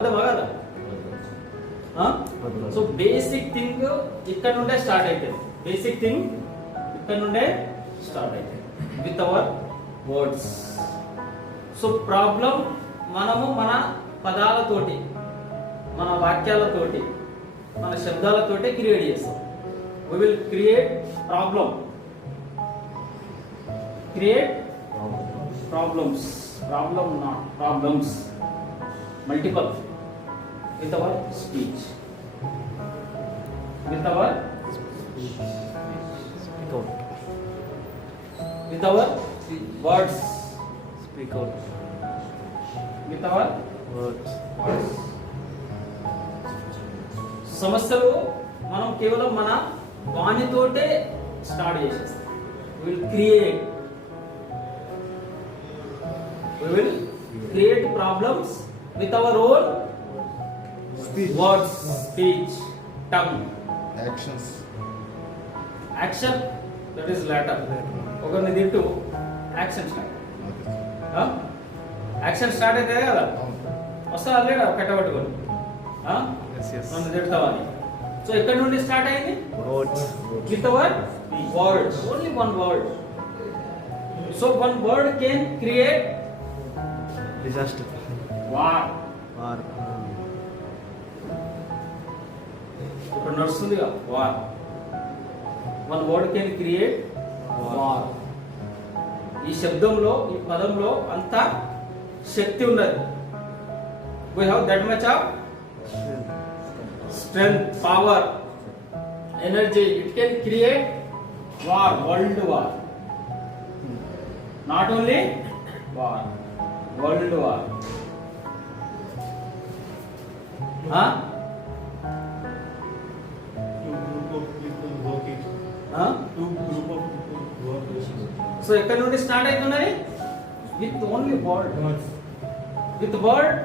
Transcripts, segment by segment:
అర్థమా కదా? So basic thing ఇక్కడ నుండే స్టార్ట్ అవుతుంది. బేసిక్ థింగ్ ఇక్కడ నుండే స్టార్ట్ అవుతుంది with our words. So problem మనము మన పదాలతోటి, మన వాక్యాలతోటి, మన శబ్దాలతోటి క్రియేట్ చేస్తాం. we will create problem, create problems, problem not problems, multiple with our speech, with our Speak out. with our words, Speak out. with our Words. words. సమస్యలు మనం కేవలం మన వాణితోటే స్టార్ట్ చేసేస్తాం. Will create, we will create problems with our own Speech. words, speech, tongue. Actions. Action, that is later. ఒకరిని తిట్టు, action start. Action start అయితే కదా వస్తా లేడా కట్టబట్టుకొని Yes, yes. నన్ను తిడతావని. సో ఎక్కడి నుండి స్టార్ట్ అయింది? Words. With our words, only one word. So one word can create Disaster. war. War. ఇప్పుడు నడుస్తుందిగా war. One word can create war. ఈ శబ్దంలో, ఈ పదంలో అంత శక్తి ఉన్నది. We have that much of strength, power, energy. It can create war, world war. Not only war, world war. So ఎక్కడి నుండి స్టార్ట్ అవుతున్నది? With only word. With word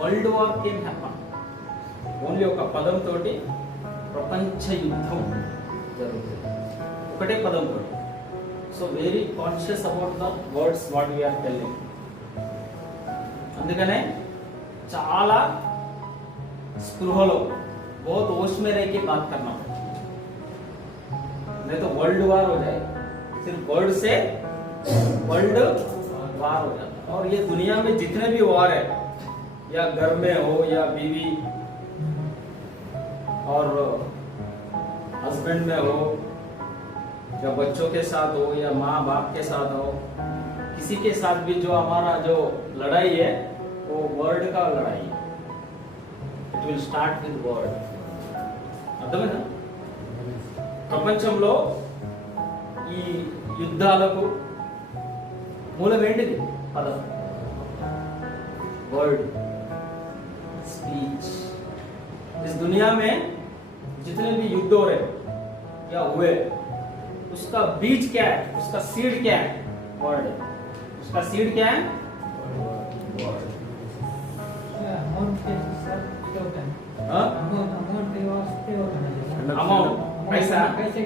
world war can happen. ఓన్లీ ఒక పదం తోటి ప్రపంచ యుద్ధం జరుగుతుంది, ఒకటే పదం తోటి. So very conscious about the words what we are telling. అందుకనే చాలా స్పృహలో बहुत होश में रह के बात करना पड़ता, नहीं तो वर्ल्ड वार हो जाए. सिर्फ वर्ड से वर्ल्ड वार हो जाता है. और ये दुनिया में जितने भी वार है, या घर में हो, या बीवी और हस्बैंड में हो, या बच्चों के साथ हो, या माँ बाप के साथ हो, किसी के साथ भी जो हमारा जो लड़ाई है वो वर्ड का लड़ाई है. It will start with word. అర్థమైనా? ప్రపంచంలో ఈ యుద్ధాలకు మూలం ఏంటిది? పదం, वर्ड, स्पीच. इस दुनिया में जितने भी युद्ध हो रहे या हुए, उसका बीज क्या है? उसका सीड क्या है? वर्ड. उसका सीड क्या है? वर्ड. अमाउंट, पैसा, पैसे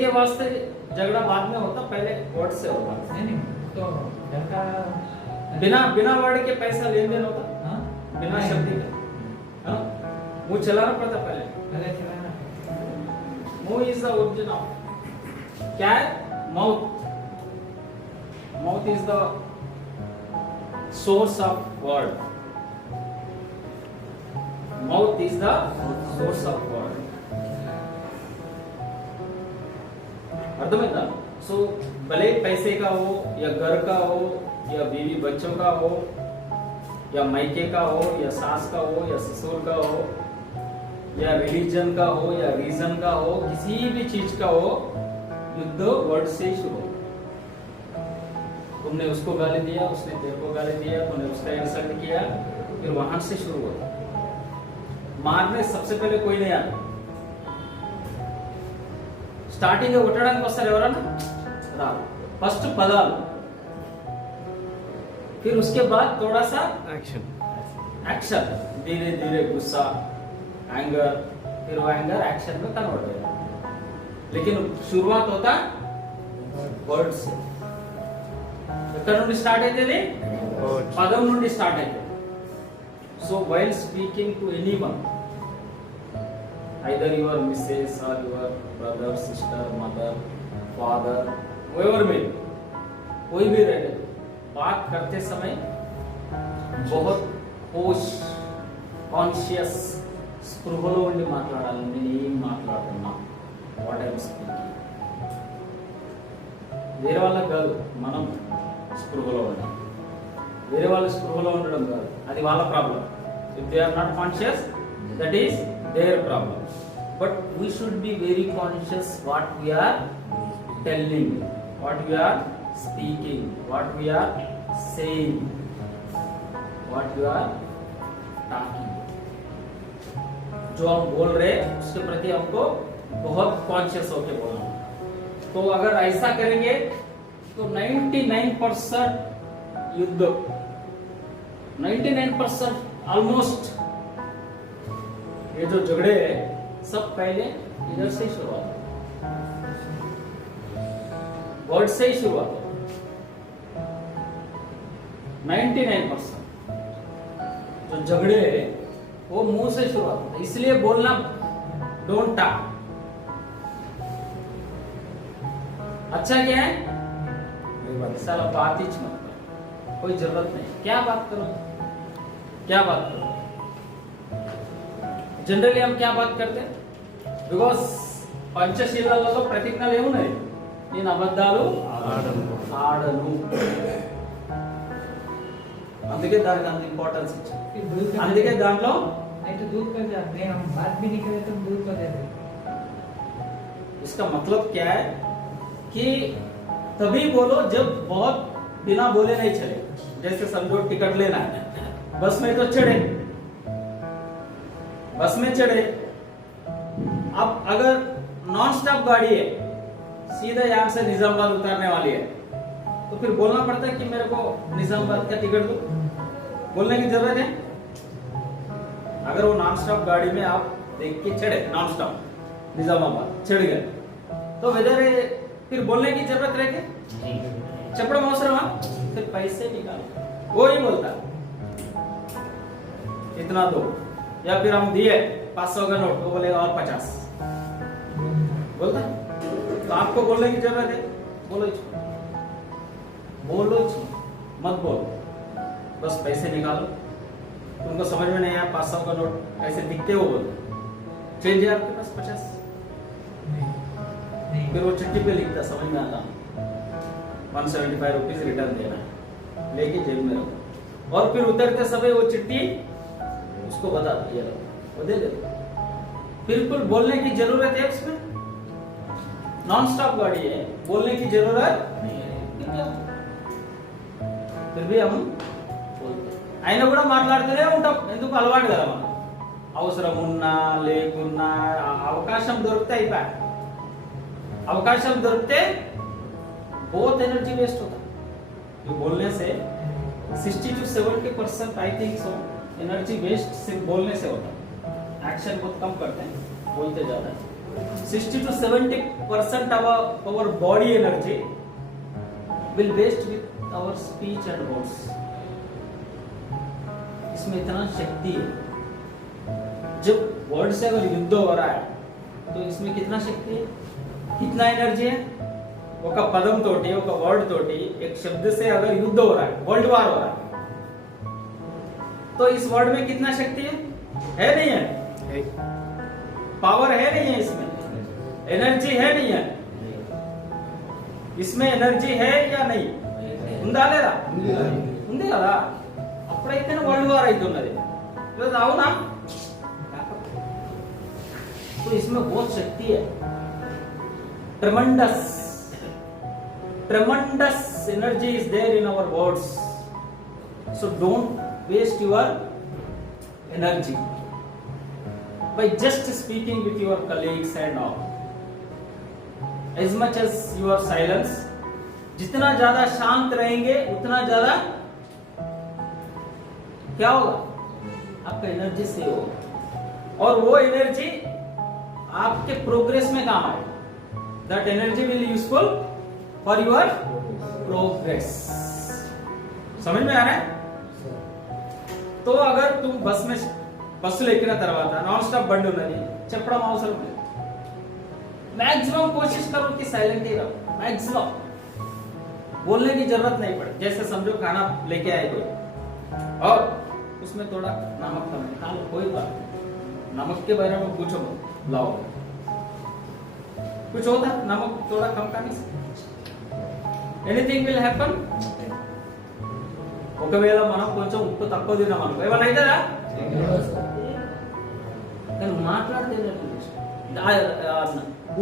के वास्ते झगड़ा बाद में होता, पहले वर्ड से होता. बिना बिना वर्ड के पैसा लेन देन होता, बिना शब्द के. मुंह चलाना पड़ता पहले. मुंह इज द ओरिजिनल. क्या है? Mouth. Mouth is the source of word. Mouth is the source of word. अर्थमैंदा? सो भले पैसे का हो, या घर का हो, या बीवी बच्चों का हो, या मायके का हो, या सास का हो, या ससुर का हो, या रिलीजन का हो, या रीजन का हो, किसी भी चीज का हो, युद्ध वर्ड से शुरू हो. तुमने उसको गाली दिया, उसने तेरे को गाली दिया, तूने उसका इंसल्ट किया, फिर वहां से शुरू हुआ. मारने सबसे पहले कोई नहीं आता. స్టార్టింగ్ కొట్టడానికి వస్తారు ఎవరన్నా రాదు. ఫస్ట్ పదాలు, फिर उसके बाद थोड़ा सा Action. एक्शन. धीरे धीरे गुस्सा, एंगर, फिर वो एंगर एक्शन में कन्वर्ट हो जाता. लेकिन शुरुआत होता वर्ड से. ఎక్కడ నుండి స్టార్ట్ అవుతుంది? Words. పదం నుండి స్టార్ట్ అవుతుంది. So while speaking to anyone, either your missus or your brother, sister, mother, father, whoever may be, कोई भी रहे, बात करते समय बहुत होश, కాన్షియస్, స్పృహలో ఉండి మాట్లాడాలి. నేను ఏం మాట్లాడుతున్నా, వాట్ ఐఎమ్ స్పీకింగ్. వేరే వాళ్ళకి కాదు, మనం స్పృహలో ఉండాలి. వేరే వాళ్ళ స్పృహలో ఉండడం కాదు, అది వాళ్ళ problem. If they are not conscious, that is their problem. But we should be very conscious what we are telling, what we are speaking, what we are saying, what you are talking. जो हम बोल रहे हैं उसके प्रति हमको बहुत कॉन्शियस होकर बोलना. तो अगर ऐसा करेंगे तो 99% युद्ध, 99% ऑलमोस्ट ये जो झगड़े हैं सब पहले इधर से ही शुरुआत हो, वर्ड से ही शुरुआत हो. 99% जो झगड़े हैं वो मुंह से शुरुआत होता है. इसलिए बोलना डोंट टॉक. अच्छा क्या है? साला बात ही मत करो, कोई जरूरत नहीं. क्या बात करो, क्या बात करो. जनरली हम क्या बात करते हैं? बिकॉज పంచశీలాలలో ప్రతిజ్ఞలు ఏమున్నాయి? నేను అబద్ధాలు ఆడను. అందుకే దానికి అంత ఇంపార్టెన్స్ ఇచ్చాను. అందుకే దాంట్లో नहीं तो दूर कर जाते हैं हम, बात भी नहीं करें तो दूर कर देते हैं. इसका मतलब क्या है कि तभी बोलो जब बहुत बिना बोले नहीं चले. जैसे समझो टिकट लेना है, बस में तो चढ़े, बस में चढ़े. अब अगर नॉन स्टॉप गाड़ी है, सीधा यहाँ से निजामाबाद उतारने वाली है, तो फिर बोलना पड़ता है कि मेरे को निजामाबाद का टिकट दो. बोलने की जरूरत है? अगर वो नॉन स्टॉप गाड़ी में आप देख के चढ़े, नॉन स्टॉप निजामाबाद चढ़ गए, तो वेदर फिर बोलने की जरूरत रहेगी? चपड़ा मौसरमा फिर पैसे निकालो. वो ही बोलता इतना दो, या फिर हम दिए 500 का नोट, वो बोलेगा और 50 बोलता. तो आपको बोलने की जरूरत है? बोलो इसको, बोलो इसको, मत बोलो, बस पैसे निकालो. तुमको समझ में नहीं आया 500 का नोट ऐसे दिखते हो, बोलो चेंज है आपके पास 50. फिर वो चिट्ठी पे लिखता, समझ में आता 175 रुपीज रिटर्न देना, लेके जेब में रखो. और फिर उतरते समय वो चिट्ठी उसको बता दो, ये लो, वो दे दे. बिल्कुल बोलने की जरूरत है उसमें? नॉन स्टॉप गाड़ी है, बोलने की जरूरत नहीं है. फिर भी हम అయినా కూడా మాట్లాడుతూనే ఉంటాం. ఎందుకు? అలవాటు కదా మనం. అవసరం ఉన్నా లేకున్నా అవకాశం దొరికితే అయిపోయా. అవకాశం దొరికితే बहुत एनर्जी वेस्ट होता है. ये बोलने से 60 to 70% I think so energy waste सिर्फ बोलने से होता है. एक्शन बहुत कम करते हैं, बोलते ज्यादा. 60 to 70% our body energy will waste with our speech and words. इसमें इतना शक्ति है. जब वर्ड से अगर युद्ध हो रहा है तो इसमें कितना शक्ति है, कितना एनर्जी है. ఒక పదం తోటి, ఒక వర్డ్ తోటి, एक शब्द से अगर युद्ध हो रहा है, वर्ल्ड वार हो रहा है, तो इस वर्ड में कितना शक्ति है नहीं है? पावर है नहीं है? इसमें एनर्जी है नहीं है? इसमें एनर्जी है या नहीं? ఉందా లేదా? ఉంది కదా. అప్పుడైతేనే వరల్డ్ వార్ అవుతున్నది. అవునా? तो इसमें बहुत शक्ति है. ट्रेमेंडस energy is there in our words. So don't waste your energy by just speaking with your colleagues and all. As much as you are silence, जितना ज्यादा शांत रहेंगे उतना ज्यादा क्या होगा? आपका एनर्जी से होगा, और वो एनर्जी आपके प्रोग्रेस में काम आएगा. That energy will be useful for your progress. समझ में आ रहा है? तो अगर तुम బస్సులో ఎక్కిన తర్వాత నాన్ స్టాప్ బండి ఉన్నది చెప్పడం అవసరం లేదు. मैक्सिमम कोशिश करो कि साइलेंट ही रहो. मैक्सिमम बोलने की जरूरत नहीं पड़े. जैसे समझो खाना लेके आए कोई और उसमें थोड़ा नमक कम है, खा लो कोई बात नहीं. नमक के बारे में पूछो मत, लाओ. कुछ होता नमक थोड़ा कम खाने से ఎనీథింగ్ విల్ హ్యాపన్. ఒకవేళ మనం కొంచెం ఉప్పు తక్కువ తిన్నాం అనుకో ఏమన్నా అవుతుందా? కానీ మాట్లాడితే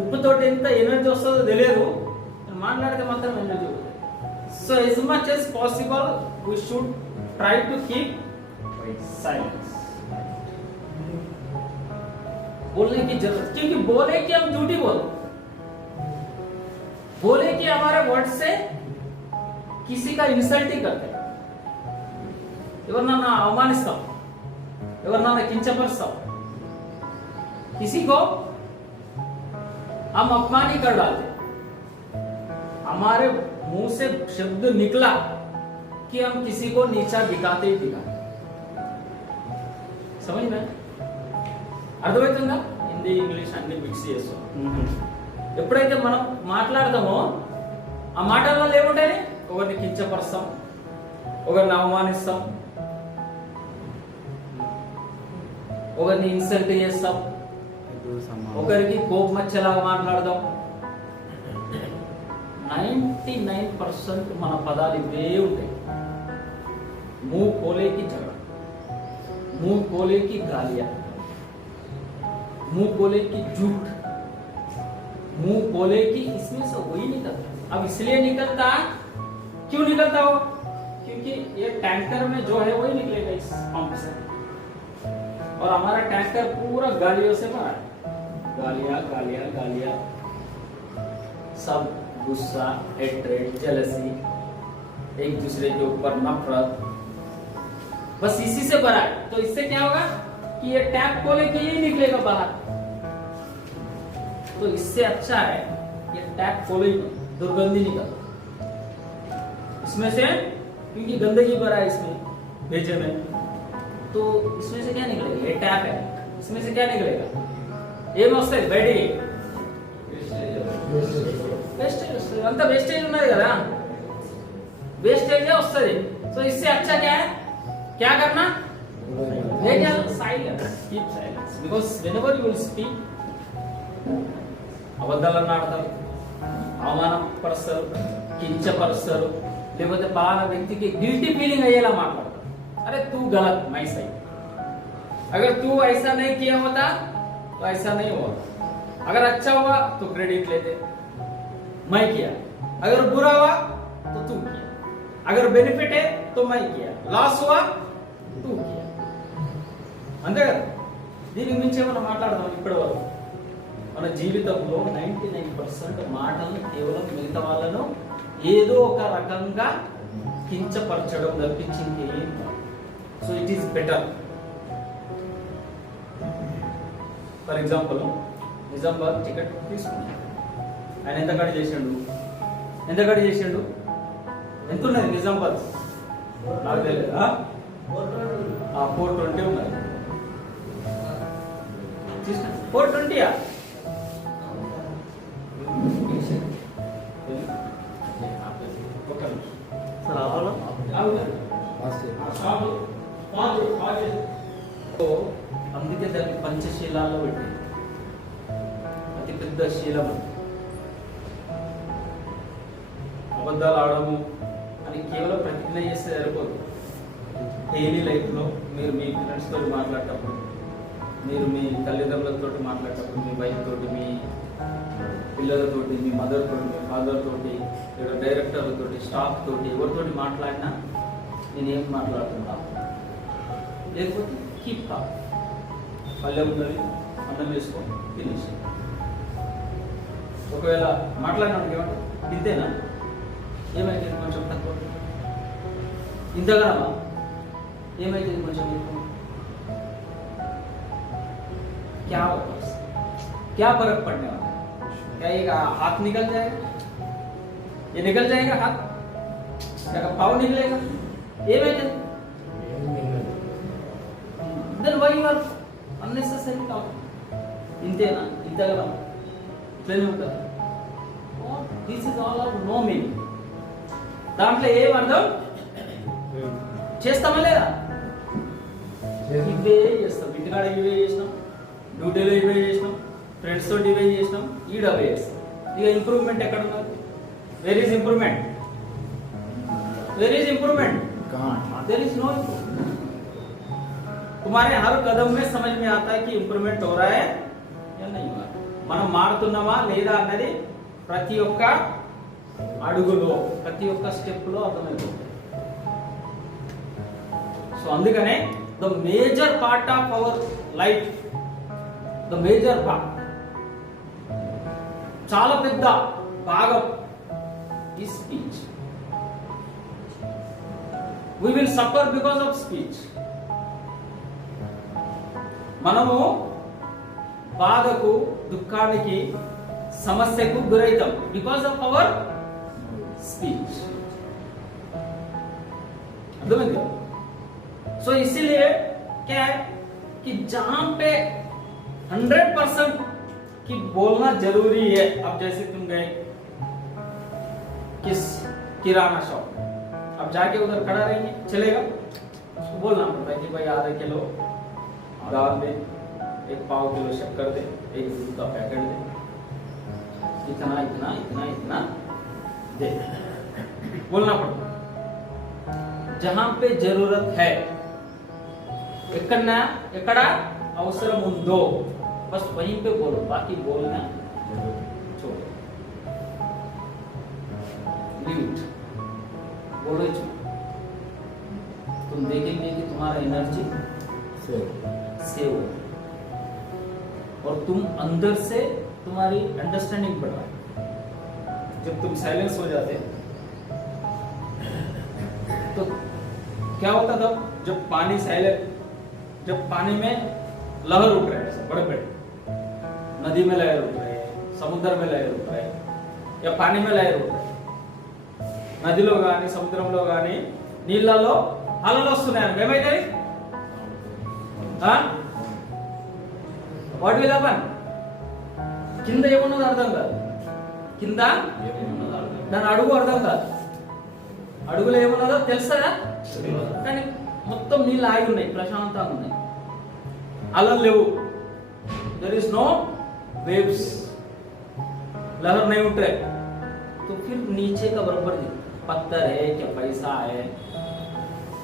ఉప్పుతో ఎంత ఎనర్జీ వస్తుందో తెలియదు, మాట్లాడితే మాత్రం ఎనర్జీ ఉంటుంది. So as much as possible we should try to keep silence. बोलने की जरूरत, क्योंकि बोले कि हम झूठी बोले कि हमारे वर्ड से किसी का इंसल्ट ही करते, ఎవరినన్నా అవమానిస్తాం, ఎవరినన్నా కించపరుస్తాం, किसी को हम अपमान ही कर डालते. हमारे मुंह से शब्द निकला कि हम किसी को नीचा दिखाते ही दिखाते. समझ में అర్థమవుతుందా? హిందీ ఇంగ్లీష్ అన్ని మిక్స్ చేస్తాం. ఎప్పుడైతే మనం మాట్లాడతామో ఆ మాటల వల్ల ఏముంటాయి? ఒకరిని కించపరుస్తాం, ఒకరిని అవమానిస్తాం, ఒకరిని ఇన్సల్ట్ చేస్తాం, ఒకరికి కోపం వచ్చేలాగా మాట్లాడదాం. 99% మన పదాలు ఇవే ఉంటాయి. मुंह खोले की झगड़ा, मुंह खोले की गालियां, मुंह खोले की झूठ, मुंह खोले की, इसमें से वही निकलता. अब इसलिए निकलता, क्यों निकलता हो? क्योंकि ये टैंकर में जो है वही निकलेगा इस पंप से, और हमारा टैंकर पूरा गालियों से भरा है. गालियां गालियां गालियां, सब गुस्सा, हेट्रेड, जेलसी, एक दूसरे के ऊपर नफरत, बस इसी से भरा है. तो इससे क्या होगा कि ये टैप खोले कि यही निकलेगा बाहर. तो इससे अच्छा है ये टैप खोले, दुर्गंधी निकल इसमें से, क्योंकि गंदगी भरा है इसमें भेजे में. तो इसमें से क्या निकलेगा? ये टैप है, इसमें से क्या निकलेगा? ఏం వస్తుంది బయటికి? వేస్టేజ్ వస్తుంది. అంత వేస్టేజ్ ఉన్నది కదా, వేస్టేజ్ వస్తుంది. సో इससे अच्छा क्या है? क्या करना? silence, keep silence, because whenever you will speak, అబద్ధాలను ఆడతారు, అవమానం పరుస్తారు, కించపరుస్తారు, లేకపోతే పలానా వ్యక్తికి గిల్టీ ఫీలింగ్ అయ్యేలా మాట్లాడతారు. अरे तू गलत, मैं सही. अगर तू ऐसा नहीं किया होता तो ऐसा नहीं हुआ. अगर अच्छा हुआ तो क्रेडिट लेते, मैं किया. अगर बुरा हुआ तो तू किया. अगर बेनिफिट है तो मैं किया, लॉस हुआ तू किया. అంతే కదా? దీని గురించి ఏమైనా మాట్లాడదాం. ఇప్పటి వరకు మన జీవితంలో 99% మాటలను కేవలం మిగతా వాళ్ళను ఏదో ఒక రకంగా కించపరచడం తప్పించింది ఏం కాదు. So it is better. For example Nizamabad టికెట్ తీసుకున్నాడు, ఆయన ఎంత కట్ చేసిండు? ఎంత ఉన్నది నిజామాబాద్? నాకు తెలియదు. 420 ఉన్నది. 420 అందుకే దాన్ని పంచశీలాల్లో పెట్టి, అతి పెద్ద శీలం. అబద్ధాలు ఆడము అని కేవలం ప్రతిజ్ఞ చేస్తే సరిపోదు. డైలీ లైఫ్లో మీరు మీ ఫ్రెండ్స్ తోటి మాట్లాడేటప్పుడు, మీరు మీ తల్లిదండ్రులతో మాట్లాడేటప్పుడు, మీ వైఫ్ తోటి, మీ పిల్లలతోటి, మీ మదర్ తోటి, మీ ఫాదర్ తోటి, లేదా డైరెక్టర్లతోటి, స్టాఫ్ తోటి, ఎవరితోటి మాట్లాడినా నేనేం మాట్లాడుతున్నా, లేకపోతే కీప్ టాక్. పల్లెం ఉన్నది, అన్నం వేసుకో, తినేసి. ఒకవేళ మాట్లాడినాడు ఏమంటారు? ఇంతేనా? ఏమైతే కొంచెం తక్కువ, ఇంతగానమా? ఏమైతే కొంచెం ఎక్కువ? क्या होगा? क्या फर्क पड़ने वाला है? क्या ये हाथ निकल जाएगा? ये निकल जाएगा हाथ? क्या पाँव निकलेगा? ఏమైతుంది? Then why you are unnecessary talk? ఇంతేనా? ఇంతగలం ఇట్లనే ఉంటుంది. This is all of no meaning. దాంట్లో ఏం అర్థం చేస్తామా లేదా? ఇవే చేస్తాం. ఇంటికాడ ఇవే చేసినాం, డ్యూటీలో ఇవే చేసినాం, ఫ్రెండ్స్ తోటి ఇవే చేసినాం, ఈడవే చేస్తాం. ఇక ఇంప్రూవ్మెంట్ ఎక్కడ ఉన్నది? Where is improvement? Where is improvement? There is no improvement. तुम्हारे हर कदम में समझ में आता है कि इंप्रूवमेंट हो रहा है या नहीं हो रहा. మనం మారుతున్నామా లేదా అన్నది ప్రతి ఒక్క అడుగులో, ప్రతి ఒక్క స్టెప్ లో అర్థమైపోతుంది. సో అందుకనే the major part of our life, the major part, చాలా పెద్ద భాగం ఈ speech. We will suffer because of speech. మనము బాధకు, దుఃఖానికి, సమస్యకు గురైతాం బికాస్ ఆఫ్ అవర్ స్పీచ్. अर्थమైంది? सो इसीलिए क्या है कि जहां पे 100% कि बोलना जरूरी है. अब जैसे तुम गए किस किराना शॉप, अब जाके उधर खड़ा रहेंगे, चलेगा? उसको बोलना पड़ता है कि भाई आधा किलो दाल दे, 1 पाव किलो शक्कर दे, 1 दूध का पैकेट दे, इतना इतना इतना इतना दे, बोलना पड़ता. जहां पे जरूरत है, ఎక్కడ అవసరం ఉందో बस वहीं पे बोलो, बाकी बोलना छोड़ो. लीव बोलो ही. तुम देखेंगे कि तुम्हारा एनर्जी सेव हो और तुम अंदर से तुम्हारी अंडरस्टैंडिंग बढ़ रहा है. जब तुम साइलेंस हो जाते तो क्या होता था? जब पानी साइलेंट, जब पानी में लहर उठ रहे हैं, बड़े बड़े नदी में लहर उठ रहे हैं, समुद्र में लहर उठ रहे हैं, या पानी में लहर उठ रहे हैं, నదిలో గాని సముద్రంలో గాని నీళ్ళలో అలలు వస్తున్నాయి. ఏమైతాయి? What will happen? కింద ఏమున్నదో అర్థం కాదు. కింద దాని అడుగు అర్థం కాదు. అడుగులో ఏమున్నదో తెలుసా? కానీ మొత్తం నీళ్ళు ఆగి ఉన్నాయి, ప్రశాంతంగా ఉన్నాయి, అలలు లేవు. देयर इज नो वेव्स, लहर नहीं उठ रहे. तो फिर नीचे का बराबर पत्थर है क्या पैसा है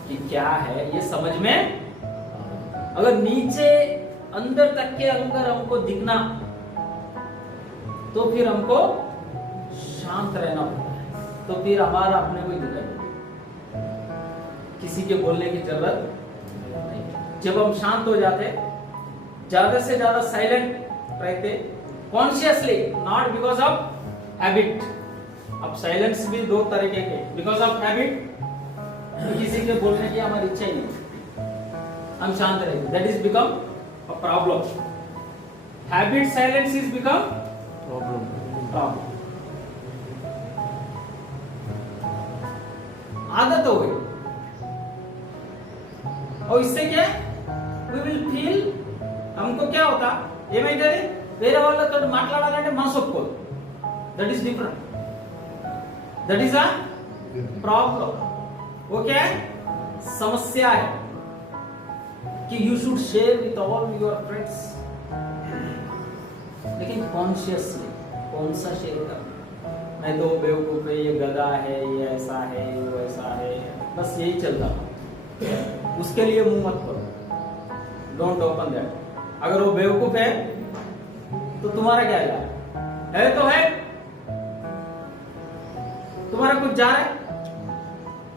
कि क्या है, ये समझ में. अगर नीचे अंदर तक के अंदर हमको दिखना तो फिर हमको शांत रहना होगा. तो फिर हमारा अपने को ही दिखाई, किसी के बोलने की जरूरत नहीं. जब हम शांत हो जाते, ज्यादा से ज्यादा साइलेंट रहते, consciously, not because of habit. अब साइलेंस भी 2 तरीके के, बिकॉज ऑफ हैबिट, किसी के बोलने की हमारी इच्छा ही नहीं, हम शांत रहेंगे, that is become a problem. Habit silence is become problem. आदत हो गई और इससे क्या वी विल फील, हमको क्या होता ఏమైతే వేరే వాళ్ళతో మాట్లాడాలంటే మనసు ఒప్పుకోదు. That is different, that is a problem. Okay, समस्या है कि you should share with all your friends, लेकिन कॉन्शियसली कौन सा शेयर करना. मैं तो बेवकूफ है, ये गधा है, ये ऐसा है, ये वैसा है, बस यही चलता. उसके लिए मुंह मत करो, डोंट ओपन दैट. अगर वो बेवकूफ है तो तुम्हारा क्या है तो है, तुम्हारा कुछ जा रहा है.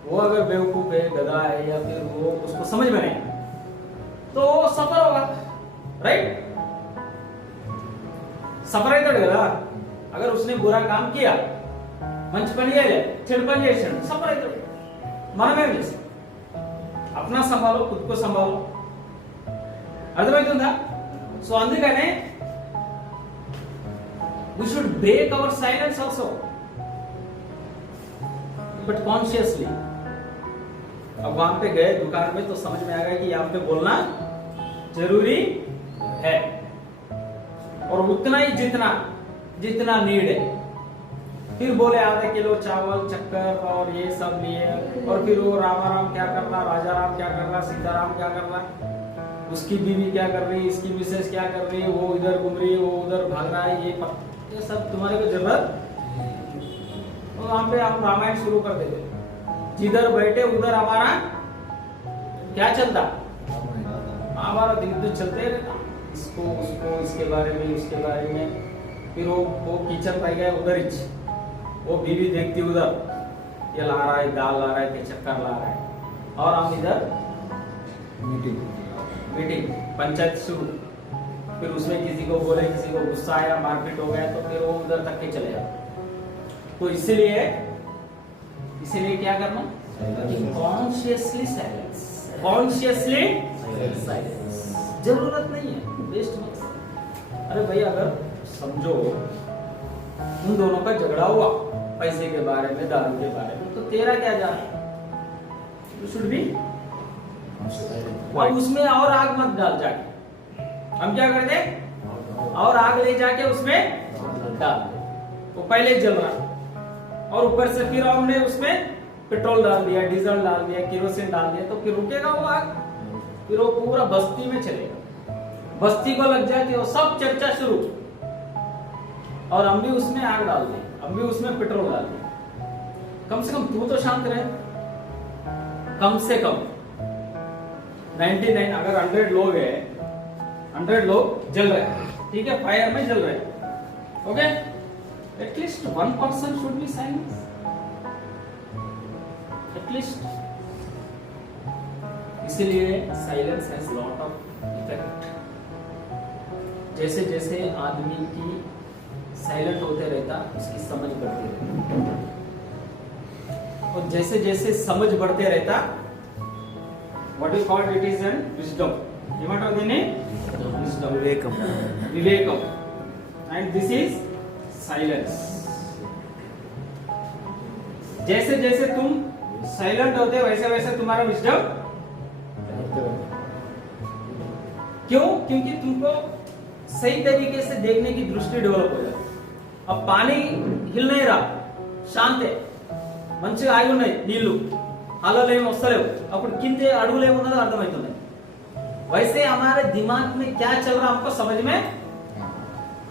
वो अगर बेवकूफ है, गधा है, या फिर वो उसको समझ में नहीं तो सफर होगा, राइट. सफर అవుతాడు కదా. अगर उसने बुरा काम किया, మంచి పని చేయలే, చెడు పని చేశాడు, సఫర్ అవుతాడు. మనమేం చేస్తాం? अपना संभालो, खुद को संभालो. అర్థమవుతుందా? సో అందుకనే we should break our silence also, but consciously. अब वहां पे गए दुकान में तो समझ में आ गया कि यहाँ पे बोलना जरूरी है, और उतना ही जितना जितना नीड है। फिर बोले आधा किलो चावल, चक्कर और ये सब लिए, और फिर वो रामाराम क्या कर रहा, राजा राम क्या कर रहा, सीताराम क्या कर रहा, उसकी बीवी क्या कर रही, इसकी मिसेस क्या कर रही है, वो इधर घूम रही है, वो उधर भाग रहा है, ये सब तुम्हारे को जरूरत। तो वहां पे हम रामायण शुरू कर देते, जिधर बैठे उधर हमारा क्या चलता, हमारा युद्ध चलते रहता, इसको उसको इसके बारे में उसके बारे में। फिर वो किचन पाई गया उधर ही, वो बीवी देखती उधर, ये ला रहा है दाल ला रहा है कि चक्कर ला रहा है, और हम इधर मीटिंग पंचायत शुरू। फिर उसमें किसी को बोले, किसी को गुस्सा आया, मारपीट हो गया, तो फिर वो उधर तक के चले जाते। तो इसीलिए क्या करना, कॉन्शियसली साइलेंस, कॉन्शियसली साइलेंस। जरूरत नहीं है, वेस्ट मत करो। अरे भाई अगर समझो उन दोनों का झगड़ा हुआ पैसे के बारे में, दारू के बारे में, तो तेरा क्या जा रहा है, यू शुड बी। अब उसमें और आग मत डाल जाके, हम क्या करते, और आग ले जाके उसमें डाल दे, वो पहले जल रहा, और ऊपर से फिर हमने उसमें पेट्रोल डाल दिया, डीजल डाल दिया, केरोसिन डाल दिया, तो फिर रुकेगा वो आग, फिर वो पूरा बस्ती में चलेगा, बस्ती को लग जाती है, वो सब चर्चा शुरू, और हम भी उसमें आग डाल दें, हम भी उसमें पेट्रोल डाल दें। कम से कम तू तो शांत रहे, कम से कम 99, अगर 100 लोग है, 100 लोग जल रहे हैं, ठीक है, फायर में जल रहे हैं, okay, at least 1% should be silence, at least. इसीलिए silence has lot of effect. जैसे जैसे आदमी की साइलेंट होते रहता, उसकी समझ बढ़ती रहती, और जैसे जैसे समझ बढ़ते रहता, what is called, it is an wisdom, you might have been wisdom, vivekam, and this is silence. जैसे जैसे तुम साइलेंट होते वैसे वैसे तुम्हारा विजडम, क्यों, क्योंकि तुमको सही तरीके से देखने की दृष्टि डेवलप हो जाती। अब पानी हिल नहीं रहा, शांत है, మంచిగా ఆగి ఉన్నాయి నీళ్లు, అలలు ఏమి వస్తలేవు, అప్పుడు కింద అడుగులు ఏమున్నదో అర్థమవుతుంది। वैसे हमारे दिमाग में क्या चल रहा हमको समझ में,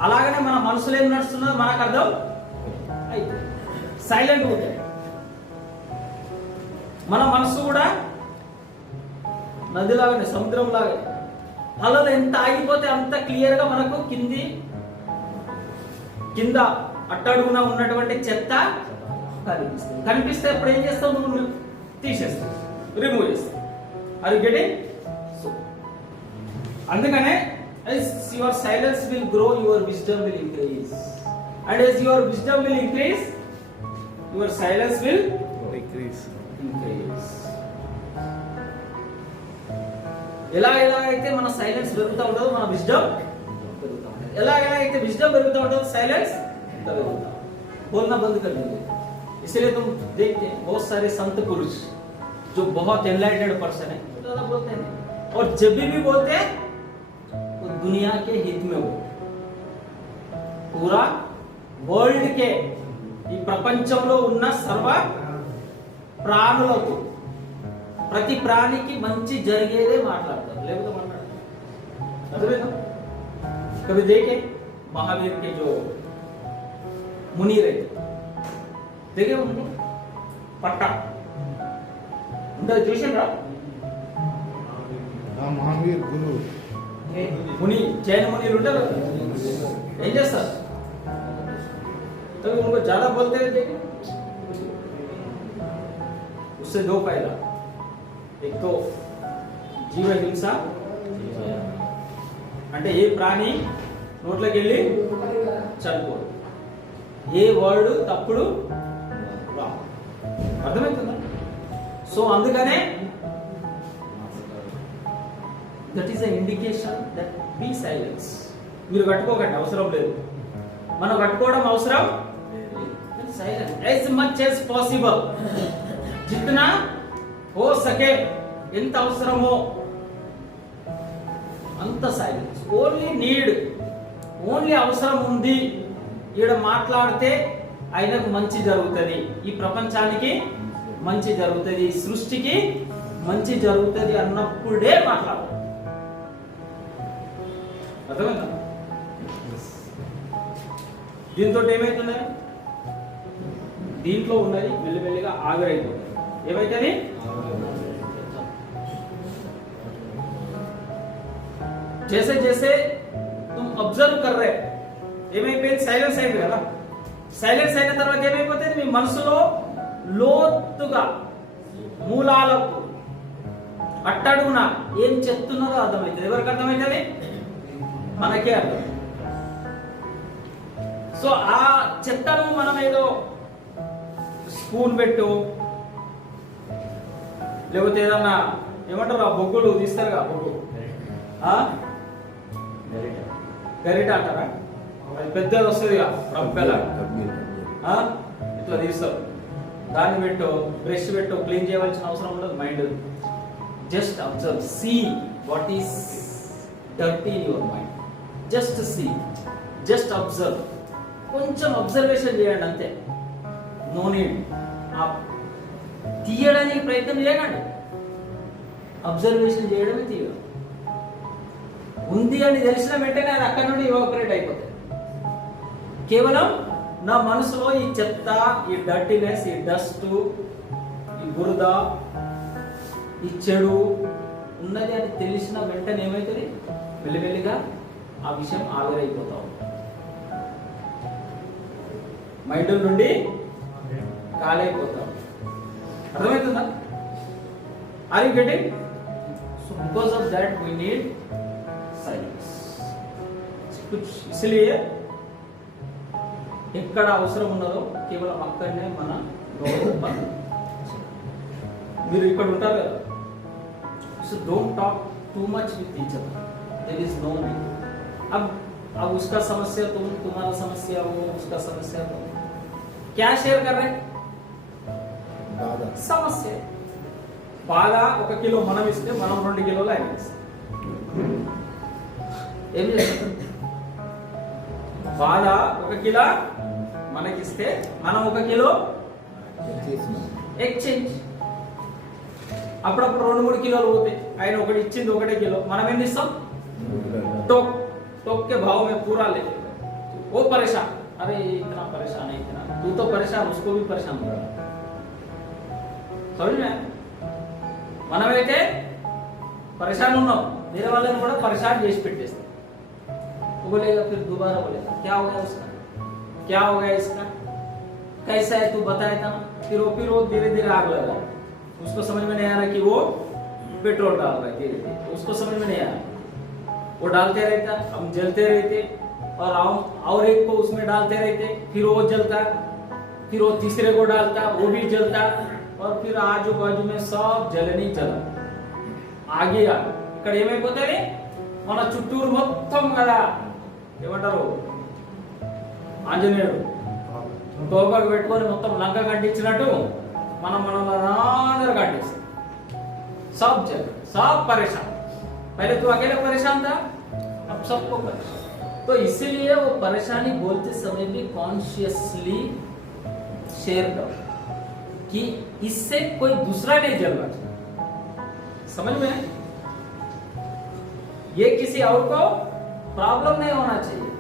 అలాగనే మన మనసులో ఏం నడుస్తున్నదో మనకు అర్థం అయితే సైలెంట్ అవుతే మన మనసు కూడా నదిలాగానే, సముద్రం లాగా, అలలు ఎంత ఆగిపోతే అంత క్లియర్ గా మనకు కింద అట్టడుగున ఉన్నటువంటి చెత్త కనిపిస్తే అప్పుడు ఏం చేస్తావు, నువ్వు తీసేస్తావు, రిమూవ్ చేస్తావు। Are you getting? సో అందుకనే as your silence will grow, your wisdom will increase, and as your wisdom will increase, your silence will increase. ఎలా అయితే మన సైలెన్స్ పెరుగుతూ ఉంటుందో మన విజ్డమ్ పెరుగుతూ ఉంటుంది, ఎలా అయితే విజ్డమ్ పెరుగుతూ ఉంటుందో సైలెన్స్ పెరుగుతూ। बोलना बंद कर दीजिए। इसलिए तुम देखते हैं बहुत सारे संत पुरुष जो बहुत एनलाइटेड पर्सन है, ज्यादा बोलते हैं, और जब भी बोलते हैं वो दुनिया के हित में हो, पूरा వరల్డ్ కే, ఈ ప్రపంచంలో ఉన్న సర్వ ప్రాణులకు, ప్రతి ప్రాణికి మంచి జరిగేదే మాట్లాడతారు, లేకపోతే మాట్లాడతారు। అర్థమైందా? कभी देखे महावीर के जो मुनि रहे, देखे उनको पट्टा उनका ट्यूशन रहा, महावीर गुरु मुनि, जैन मुनि लुटर ఏం చేస్తారు, तो उनको ज्यादा बोलते रहते हैं। उससे दो फायदा, एक तो जीव हिंसा, అంటే ఏ ప్రాణి నోట్లోకి వెళ్ళి చనిపోదు, ఏ వర్డ్ తప్పుడు రాదు, అర్థమవుతుందా? సో అందుకనే that is an indication that be silence. మీరు కట్టుకోకండి, అవసరం లేదు, మనం కట్టుకోవడం అవసరం, silent as much as possible, जितना ఓ సకే ఎంత అవసరమో అంత సైలెన్స్. ఓన్లీ నీడ్, ఓన్లీ అవసరం ఉంది, ఈడ మాట్లాడితే ఆయనకు మంచి జరుగుతుంది, ఈ ప్రపంచానికి మంచి జరుగుతుంది, ఈ సృష్టికి మంచి జరుగుతుంది అన్నప్పుడే మాట్లాడాలి. అర్థమైందా? దీంతో ఏమైతుంది, దీంట్లో ఉన్నది మెల్లిమెల్లిగా ఆవిరైపోతుంది. ఏమైతుంది? జైసే జైసే తుమ్ అబ్జర్వ్ కర్ రే, ఏమైపోయింది? సైలెన్స్ అయింది కదా. సైలెన్స్ అయిన తర్వాత ఏమైపోతుంది? మీ మనసులో లోతుగా మూలాలకు అట్టడుగున ఏం చెప్తున్నదో అర్థమవుతుంది. ఎవరికి అర్థమవుతుంది? మనకే అర్థం. సో ఆ చెత్తను మనం ఏదో స్పూన్ పెట్టు, లేకపోతే ఏదన్నా ఏమంటారు, ఆ బొగ్గులు తీస్తారుగా, బొగ్గు గరిట అంటారా, అది పెద్దది వస్తుంది రంపెలా, ఇట్లా తీస్తారు, దాన్ని పెట్టు, బ్రష్ పెట్టు, క్లీన్ చేయవలసిన అవసరం ఉండదు. Mind just observe, see what is dirty in your mind. Just see, just observe. కొంచెం అబ్జర్వేషన్ చేయండి అంతే. నో నీడ్ తీయడానికి ప్రయత్నం చేయకండి, అబ్జర్వేషన్ చేయడమే తీయడం. ఉంది అని తెలిసిన వెంటనే అది అక్కడి నుండి ఇవాపరేట్ అయిపోతుంది. కేవలం నా మనసులో ఈ చెత్త, ఈ డర్టీనెస్, ఈ డస్ట్, ఈ బురద, ఈ చెడు ఉన్నది అని తెలిసిన వెంటనే ఏమవుతుంది? మెల్లిమెల్లిగా ఆ విషయం ఆవిరైపోతా ఉంటుంది. మైండ్ నుండి కాలైపోతాం. అర్థమవుతుందా? Are you getting? So because of that we need silence. ఇస్లియే ఎక్కడ అవసరం ఉన్నదో కేవలం అక్కడనే మన పని. మీరు ఇక్కడ ఉంటారు కదా, so don't talk too much with each other. There is no need. अब उसका समस्या तुम, तुम्हारा समस्या वो, उसका समस्या तुम. क्या शेयर कर रहे? సమస్య. బాగా 1 కిలో మనం ఇస్తే మనం 2 కిలోలు ఆయన ఇస్తాం. ఏం చేస్తాం? బాగా 1 కిలో మనకిస్తే మనం 1 కిలో ఎక్స్చేంజ్. అప్పుడప్పుడు 2-3 కిలోలు పోతాయి. ఆయన ఒకటి ఇచ్చింది 1 కిలో, మనం ఏం ఇస్తాం? टोक टोक के भाव में पूरा ले लेते. वो परेशान, अरे इतना परेशान है, इतना तू तो परेशान, उसको भी परेशान कर रहा. समझ में? మనమైతే परेशान ఉన్నాం, मेरे వాళ్ళని కూడా परेशान చేసి పెట్టేస్తాం. बोलेगा फिर दोबारा बोलेगा क्या हो गया उसका, क्या हो गया इसका, कैसा है तू बताया था. फिर वो धीरे धीरे आग लगा. उसको समझ में नहीं आ रहा कि वो पेट्रोल डाल रहा है धीरे धीरे, उसको समझ में नहीं आ रहा. वो डालते रहता, हम जलते रहते, और एक को उसमें डालते रहते, फिर वो जलता, फिर वो तीसरे को डालता, वो भी जलता, और फिर आजू बाजू में सब जलनी जला. आगे ఇక్కడ ఏమైపోతుంది? మన చుట్టూరు మొత్తం కదా ఏమంటారు, ఆంజనేయుడు తోకకు పెట్టుకొని మొత్తం లంక కట్టించినట్టు మనం అందరూ కట్టిస్తాం. सब जल, सब परेशान. पहले तो अकेला परेशान था, अब सबको परेशान. तो इसीलिए वो परेशानी बोलते समय भी कॉन्शियसली शेयर करो कि इससे कोई दूसरा नहीं जलना चाहिए. समझ में? ये किसी और को प्रॉब्लम नहीं होना चाहिए.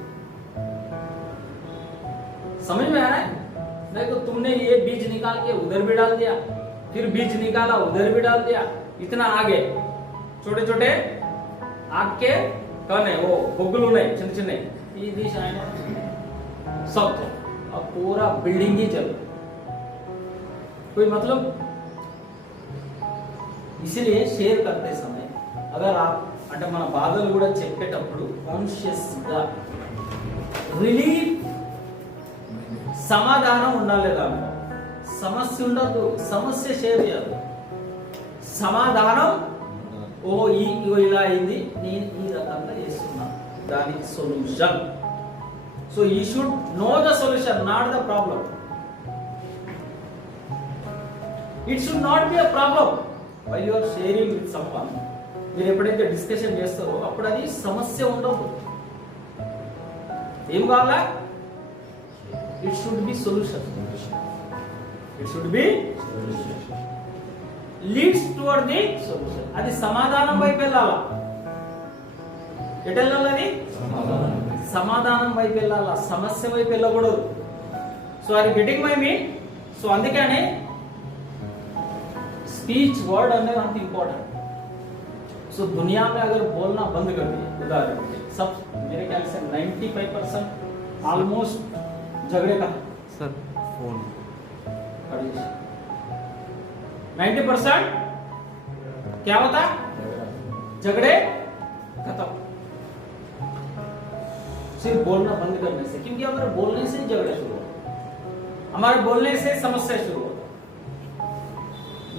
समझ में आ रहा है? नहीं तो तुमने ये बीज निकाल के उधर भी डाल दिया, फिर बीज निकाला उधर भी डाल दिया, इतना आगे छोटे छोटे आपके कौन है वो बगुल नहीं, चिन्ह चिन्ह ये दिशा है सब चल. अब पूरा बिल्डिंग ही चल. कोई मतलब? इसीलिए शेयर करते समय अगर आप అంటే మన బాధలు కూడా చెప్పేటప్పుడు కాన్షియస్ గా రిలీఫ్, సమాధానం ఉండాలి. దాంట్లో సమస్య ఉండదు, సమస్య షేర్ చేయాలి. సమాధానం, ఓ ఇలా అయింది, నేను ఈ రకంగా చేస్తున్నా, దానికి solution. So you should know the solution, not the problem. It should not be a problem. Why you are sharing with someone, మీరు ఎప్పుడైతే డిస్కషన్ చేస్తారో అప్పుడు అది సమస్య ఉండదు. ఏం కావాలా? It should be solution. It should be leads towards the solution. అది సమాధానం వైపు వెళ్ళాలా? ఎటు వెళ్ళాలి? అది సమాధానం వైపు వెళ్ళాలా, సమస్య వైపు వెళ్ళకూడదు. సో అది గెటింగ్ మై మీన్. సో అందుకనే स्पीच वर्ड अंदर बहुत इंपॉर्टेंट. सो दुनिया में अगर बोलना बंद कर दिए, उदाहरण सब मेरे ख्याल से 95% ऑलमोस्ट झगड़े का सर फोन 90% क्या होता? झगड़े खत्म सिर्फ बोलना बंद करने से. क्योंकि हमारे बोलने से ही झगड़े शुरू होते, हमारे बोलने से समस्या शुरू होती.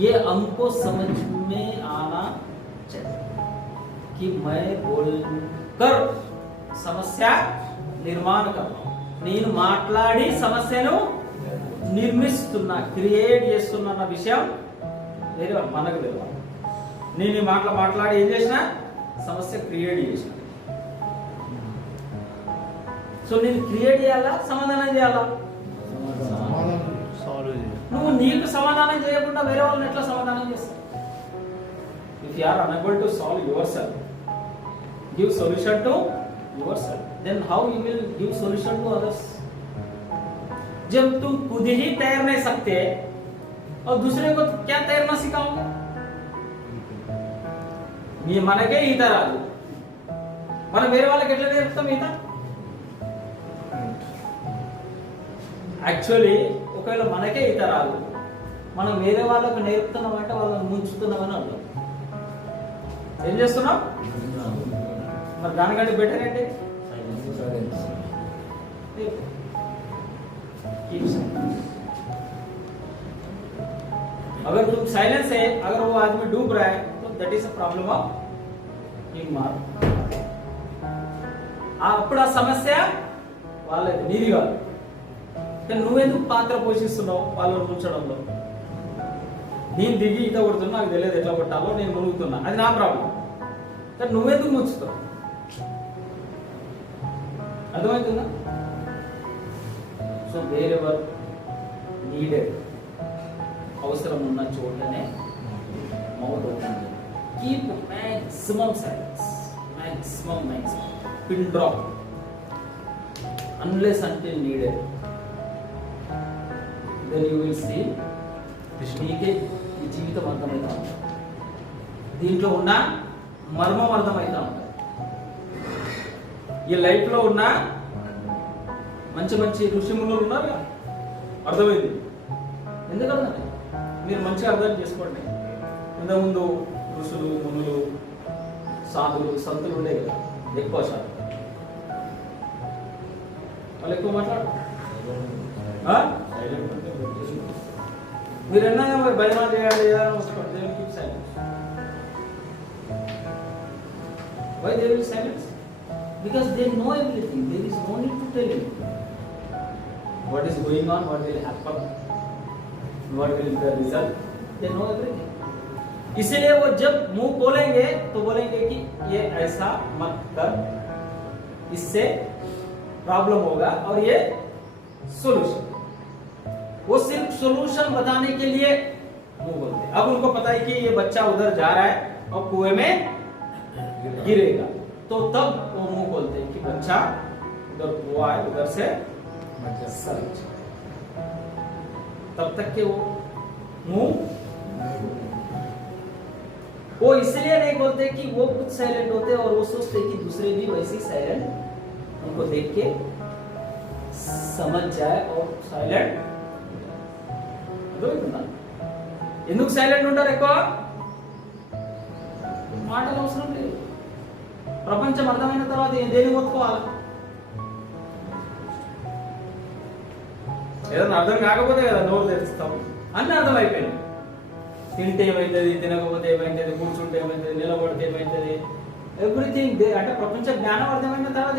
ये हमको समझ में आना चाहिए कि मैं बोलकर समस्या निर्माण कर रहा हूं. నేను మాట్లాడి సమస్యను నిర్మిస్తున్నా, క్రియేట్ చేస్తున్నా అన్న విషయం వేరే మనకు తెలియదు. నేను ఈ మాట్లాడి ఏం చేసినా సమస్య క్రియేట్ చేసిన. సో నేను క్రియేట్ చేయాలా, సమాధానం చేయాలా? सॉल्व నువ్వు నీకు సమాధానం చేయకుండా వేరే వాళ్ళని ఎట్లా సమాధానం చేస్తావు? If you are unable to solve yourself, give solution to yourself, then how you will give solution to others? जब तुम खुद ही तैर नहीं सकते और दूसरे को क्या तैरना सिखाओगे? మీ మనకే ఈత రాదు, మనం వేరే వాళ్ళకి ఎట్లా నేర్పుతాం ఈత? యాక్చువల్లీ ఒకవేళ మనకే ఈత రాదు, మనం వేరే వాళ్ళకు నేర్పుతున్నామంటే వాళ్ళని ముంచుతున్నామని అర్థం. ఏం చేస్తున్నాం? మరి దానికంటే బెటర్ ఏంటి? अगर तुम साइलेंस है, अगर वो आदमी डूब रहा है तो that is a problem of human. అప్పుడు ఆ సమస్య వాళ్ళది, నీది కాదు. నువ్వెందుకు పాత్ర పోషిస్తున్నావు వాళ్ళని ఉంచడంలో? నేను దిగి ఈత కొడుతున్నా, నాకు తెలియదు ఎట్లా కొట్టాలో, నేను మునుగుతున్నా, అది నా ప్రాబ్లం. కానీ నువ్వెందుకు ముంచుతావు? అర్థమవుతుందా? సో వేరెవర్ నీడెడ్, అవసరం ఉన్న చోటనే mouth open. Keep maximum silence, maximum pin drop, unless until needed. then you will see నీకే ఈ జీవితం అర్థమవుతా ఉంటుంది, దీంట్లో ఉన్న మర్మం అర్థమవుతా ఉంటుంది. ఈ లైఫ్ లో ఉన్న మంచి మంచి ఋషిములు ఉన్నారు, అర్థమైంది. ఎందుకంటే మీరు మంచిగా అర్థం చేసుకోండి. ఇంతకుముందు ఋషులు, మునులు, సాధులు, సంతులు ఉండే కదా ఎక్కువ శాతం. వాళ్ళు ఎక్కువ మాట్లాడు. మీరు ఎన్నా భజన చేయాలి why they will silence? Because they know everything. There is no need to tell you what is going on, what will happen, what will be the result. They know everything. इसलिए वो जब मुंह बोलेंगे तो बोलेंगे कि ये ऐसा मत कर, इससे प्रॉब्लम होगा और ये सोल्यूशन. वो सिर्फ सोल्यूशन बताने के लिए मुंह बोलते हैं. अब उनको पता है कि ये बच्चा उधर जा रहा है और कुएं में गिरेगा, तो तब वो मुंह बोलते हैं कि बच्चा उधर कुआं है, उधर से सर. तब तक के वो मुंह वो इसलिए नहीं बोलते कि वो खुद साइलेंट होते और वो सोचते कि दूसरे भी वैसे साइलेंट उनको देख के समझ जाए और साइलेंट. ఎందుకు సైలెంట్ ఉంటారు? ఎక్కువ మాటలు అవసరం లేదు. ప్రపంచం అర్థమైన తర్వాత దేని మొత్తుకోవాలి? ఏదైనా అర్థం కాకపోతే కదా నోరు తెరుస్తాం. అన్ని అర్థమైపోయింది. తింటే ఏమైతుంది, తినకపోతే ఏమైతుంది, కూర్చుంటే ఏమైతుంది, నిలబడితే ఏమైతుంది, ఎవ్రీథింగ్. అంటే ప్రపంచ జ్ఞానం అర్థమైన తర్వాత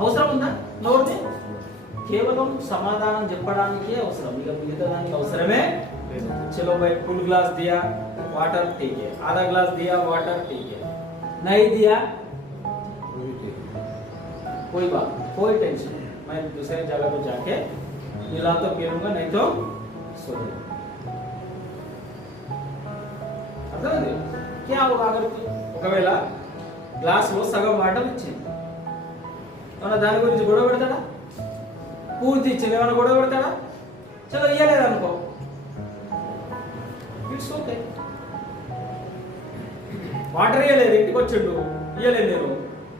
అవసరం ఉందా నోరుది? కేవలం సమాధానం చెప్పడానికే అవసరం, ఇక మిగతా దానికి అవసరమే चलो भाई फुल ग्लास दिया वाटर ठीक है, आधा ग्लास दिया वाटर ठीक है, नहीं दिया कोई बात, कोई टेंशन नहीं, मैं दूसरे जगह को जाके मिला तो पी लूंगा, नहीं तो सो जाऊंगा। అర్థమైంది? क्या होगा अगर ఒకవేళ గ్లాస్ లో సగం వాటర్ ఇచ్చింది, ఏమన్నా దాని గురించి గొడవ పెడతాడా? పూర్తి ఇచ్చింది ఏమన్నా గొడవ పెడతాడా? చలో ఇయ్యలేదు అనుకో, ఇట్స్ ఓకే. వాటర్ ఇయ్యలేదు, ఇంటికి వచ్చిండు ఇయ్యలేదు, నేను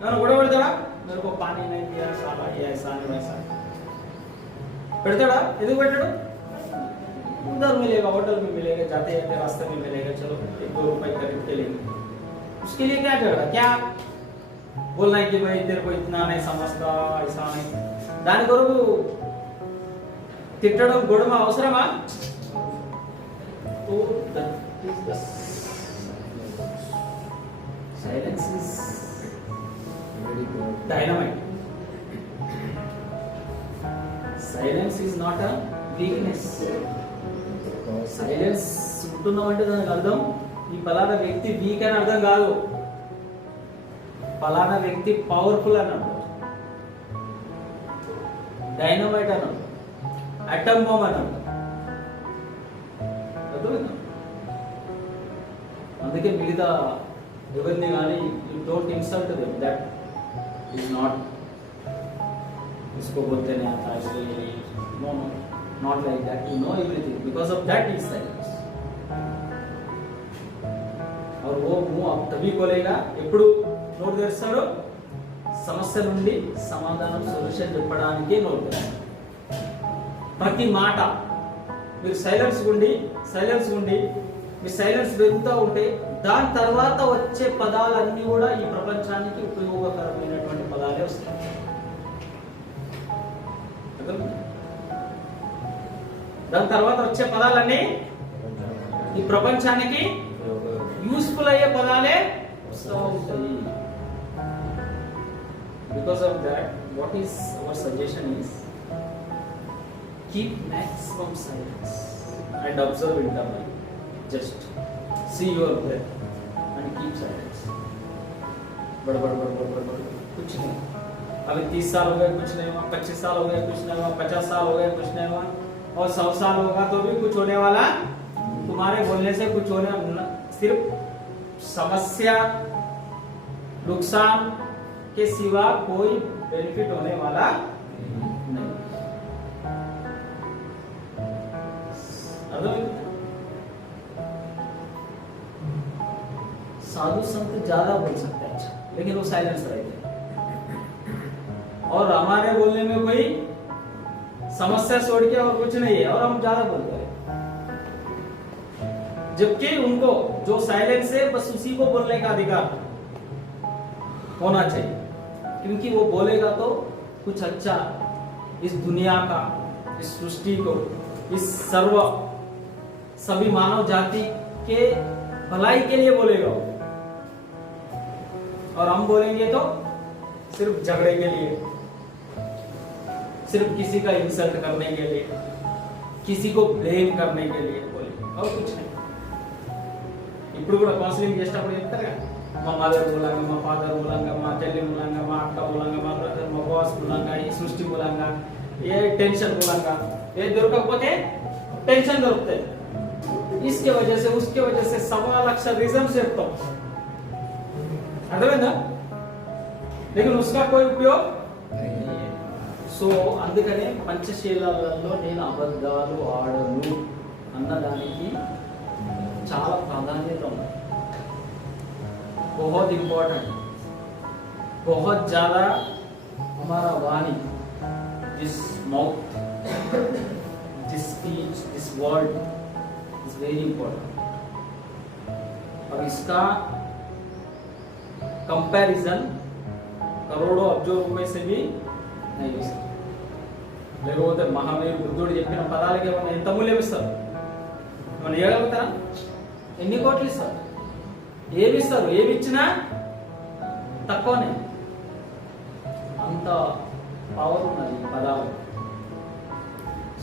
ఏమన్నా గొడవ పెడతాడా? मेरे को पानी नहीं दिया साला, ये ऐसा नहीं वैसा పెడతాడా? ఎందుకు పెట్టాడు? उधर मिलेगा, होटल में मिलेगा, जाते जाते रास्ते में मिलेगा, चलो 1-2 रुपए खरीद के लेंगे, उसके लिए क्या झगड़ा? क्या बोलना है कि भाई तेरे को इतना नहीं समझता, ऐसा नहीं, దాని కొరకు తిట్టడం గొడవ అవసరమా? तो that is the silence is very good dynamite. Silence is not a weakness. Silence ఉంటున్నాం అంటే దానికి అర్థం ఈ పలానా వ్యక్తి వీక్ అని అర్థం కాదు, పలానా వ్యక్తి పవర్ఫుల్ అని అర్థం, డైనమైట్ అని అర్థం, అటమ్ బాంబ్ అని అర్థం. అర్థమైందా? అందుకే మిగతా ఎవరిని కానీ you don't insult them, that is not इसको बोलते नहीं आता इसलिए, no no, not like that, you know everything, because of that is silence. और वो मुंह अब तभी खोलेगा ఎప్పుడు నోరు తెరుస్తాడో సమస్య నుండి సమాధానం సొల్యూషన్ చెప్పడానికే నోరు తెరుస్తాడు. ప్రతి మాట మీరు సైలెన్స్ ఉండి మీ సైలెన్స్ పెరుగుతూ ఉంటే దాని తర్వాత వచ్చే పదాలన్నీ కూడా ఈ ప్రపంచానికి ఉపయోగకరమైనటువంటి పదాలే వస్తాయి. దాని తర్వాత వచ్చే పదాలన్నీ ఈ ప్రపంచానికి యూస్ఫుల్ అయ్యే పదాలే వస్తూ ఉంటాయి. Because of that what is our suggestion is keep maximum silence and observe internally. Just see your breath and keep silence. बड़ कुछ नहीं, अभी 30 साल हो गए कुछ नहीं हुआ, 25 साल हो गए कुछ नहीं हुआ, 50 साल हो गए कुछ नहीं हुआ, और 100 साल होगा तो भी कुछ होने वाला, तुम्हारे बोलने से कुछ होने, सिर्फ समस्या नुकसान के सिवा कोई बेनिफिट होने वाला नहीं. साधु संत ज्यादा बोल सकते हैं अच्छा, लेकिन वो साइलेंस रहते हैं, और हमारे बोलने में कोई समस्या छोड़ के और कुछ नहीं है, और हम ज्यादा बोलते हैं, जबकि उनको जो साइलेंस है बस उसी को बोलने का अधिकार होना चाहिए, क्योंकि वो बोलेगा तो कुछ अच्छा इस दुनिया का, इस सृष्टि को, इस सभी मानव जाति के भलाई के लिए बोलेगा, और हम बोलेंगे तो सिर्फ झगड़े के लिए, सिर्फ किसी का इंसल्ट करने के लिए, किसी को ब्लेम करने के लिए बोलेंगे, और कुछ नहीं. ఇప్పుడు కూడా కౌన్సిలింగ్ చేసేటప్పుడు చెప్తారు కదా, మా మదర్ మూలంగా, మా ఫాదర్ మూలంగా, మా చెల్లి మూలంగా, మా అక్క మూలంగా, మా బ్రదర్, మా బాస్ మూలంగా, ఈ సృష్టి మూలంగా, ఏ టెన్షన్ మూలంగా, ఏ దొరకకపోతే టెన్షన్ దొరుకుతాయి, इसके वजह से उसके वजह से 1.25 लाख रीजन చెప్తాం, అర్థమైందా? लेकिन उसका कोई उपयोग नहीं है. సో అందుకనే పంచశీలాలలో నేను అబద్ధాలు ఆడను అన్నదానికి చాలా ప్రాధాన్యత ఉంది. बहुत इंपॉर्टेंट, बहुत ज्यादा हमारा वाणी, this mouth, this speech, this word is very important. और इसका कंपैरिजन करोड़ों अब्जों रुपए से भी नहीं हो सकता. లేకపోతే మహావీరు బుద్ధుడు చెప్పిన పదాలకి ఏమన్నా ఎంత మూల్యం ఇస్తారు? మనం ఇవ్వగలుగుతారా? ఎన్ని కోట్లు ఇస్తారు? ఏమి ఇస్తారు? ఏమి ఇచ్చినా తక్కువనే, అంత పవర్ ఉన్నది పదాలు.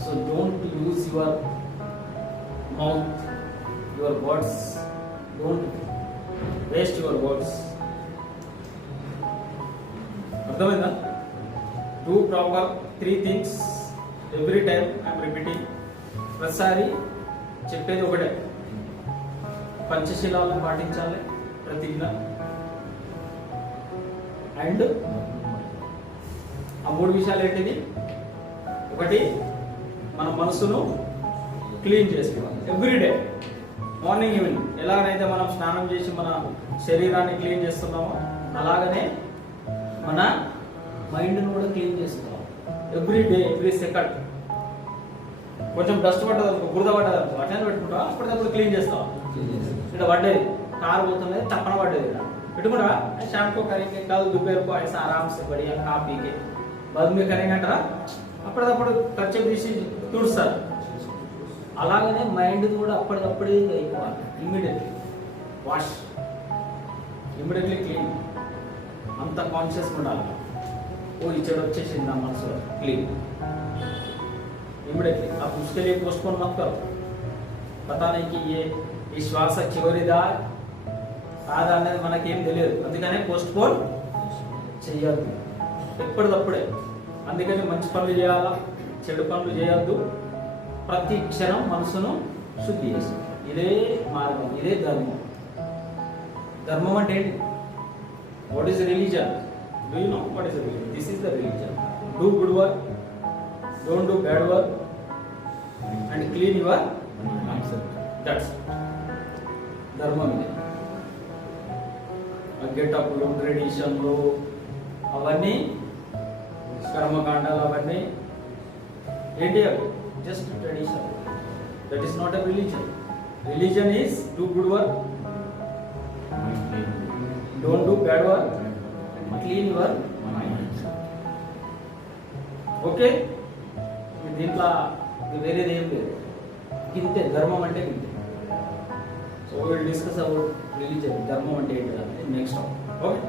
So don't use your mouth, your words. Don't waste your words. అర్థమైందా? Do proper 3 things every time. I am repeating. ప్రతిసారి చెప్పేది ఒకటే, పంచశీలాలను పాటించాలి, ప్రతిజ్ఞ. అండ్ ఆ 3 విషయాలు ఏంటిది? ఒకటి, మన మనసును క్లీన్ చేసుకోవాలి ఎవ్రీడే, మార్నింగ్ ఈవినింగ్. ఎలాగైతే మనం స్నానం చేసి మన శరీరాన్ని క్లీన్ చేస్తున్నామో అలాగనే మన మైండ్ను కూడా క్లీన్ చేసుకోవాలి ఎవ్రీ డే, ఎవ్రీ సెకండ్. కొంచెం డస్ట్ పడ్డది అనుకో, బురద పడ్డది అనుకో, అట్లనే పెట్టుకుంటా, అప్పటికప్పుడు క్లీన్ చేస్తావా? ఇక్కడ పడ్డది, కారు పోతున్నది, తప్పన పడ్డది, పెట్టుకుంటా షాంపూ కरेंगे कल दोपहर को ऐसा आराम से बढ़िया खा पी के बाद में करेंगे అంటారా? అప్పటికప్పుడు ఖర్చు తీసి తుడుస్తారు. అలాగనే మైండ్ కూడా అప్పటికప్పుడే అయిపోవాలి. Immediately wash, immediately clean. అంత కాన్షియస్ ఉండాలి. ఓ ఈ చెడు వచ్చేసింది నా మనసులో, క్లీన్ ఇమ్మీడియట్లీ. आप उसके लिए पोस्टपोन मत करो. पता नहीं कि ये ఈ శ్వాస చివరిదా కాదా అనేది మనకేం తెలియదు, అందుకనే పోస్ట్పోన్ చెయ్యొద్దు ఎప్పటికప్పుడే. అందుకని మంచి పనులు చేయాలా, చెడు పనులు చేయొద్దు. ప్రతి క్షణం మనసును శుద్ధి చేసి, ఇదే మార్గం, ఇదే ధర్మం. ధర్మం అంటే ఏంటి? What is religion? Do you know what is religion? This is the religion. Do good work, don't do bad work, and clean your that's ధర్మం. ఇది గెటప్లు, ట్రెడిషన్లు, అవన్నీ కర్మకాండాలు, అవన్నీ ఏంటి? అవి just tradition. That is not a religion. Religion is do good work, don't do bad work, clean your mind. Okay, దీంట్లో వేరేది ఏం లేదు. ఇంతే ధర్మం అంటే ఇంతే. So will discuss about religion, ధర్మం అంటే ఏంటి నెక్స్ట్. ఓకే.